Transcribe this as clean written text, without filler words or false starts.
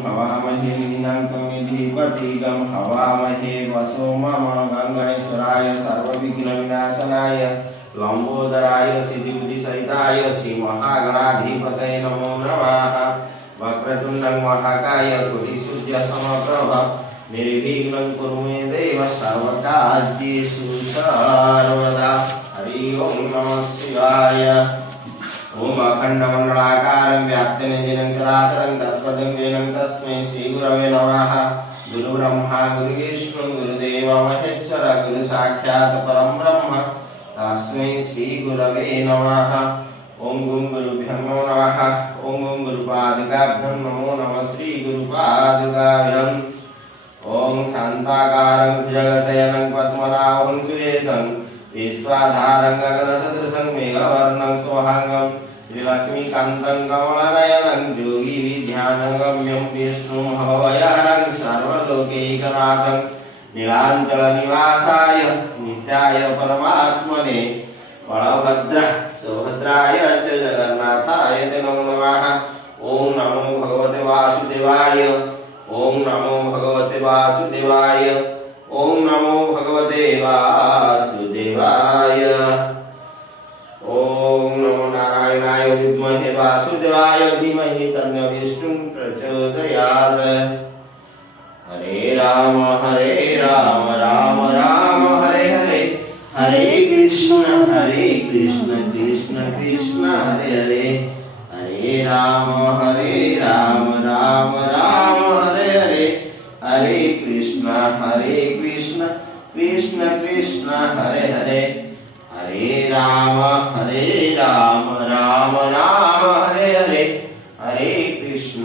हवामहे नीनांकमिधिपतिगं हवामहे वसो मम गणेश्वराय सर्वविघ्नविनाशनाय लंबोदराय सिद्धिबुद्धिसहिताय श्री महागणाधिपतये नमो नमः। वक्रतुंडं महाकाय कोटिसूर्यसमप्रभ निर्विघ्नं कुरु मे देव सर्वकार्येषु सर्वदा। हरि ओं नमः शिवाय। ओम अखंडमंडलाकारं व्याप्तनिधिनं चराचरं तत्पदं येनं तस्मै श्रीगुरवे नमः। गुरुब्रह्मा गुरुविष्णु गुरुदेवो महेश्वर गुरु साक्षात् परं ब्रह्म तस्मै श्रीगुरवे नमः। ओम गुरुभ्यो नमः। ओम गुरुपादुकाभ्यो नमो नमः। श्रीगुरुपादुकाभ्यं ओम शान्ताकारं भुजगशयनं पद्मनाभं सुरेशं विश्वाधारं गगनसदृशं मेघवर्णं शुभांगं श्रीलक्ष्मीकान्तं कमलनयनं योगिविद्यानगम्यं विष्णुं भवभयहरं सर्वलोकैकनाथं नीलाचलनिवासाय नित्याय परमात्मने बलभद्र सुभद्राय च जगन्नाथाय ते नमो नमः। ओम नमो भगवते वासुदेवाय। ओम नमो भगवते वासुदेवाय। ओम नमो भगवते वासुदेवाय। ओम नमो नारायणाय विद्महे वासुदेवाय धीमहि तन्नो विष्णुं प्रचोदयात्। हरे राम राम राम हरे हरे हरे कृष्ण कृष्ण कृष्ण हरे हरे हरे राम राम राम हरे हरे हरे कृष्ण कृष्ण कृष्ण हरे हरे हरे राम राम हरे हरे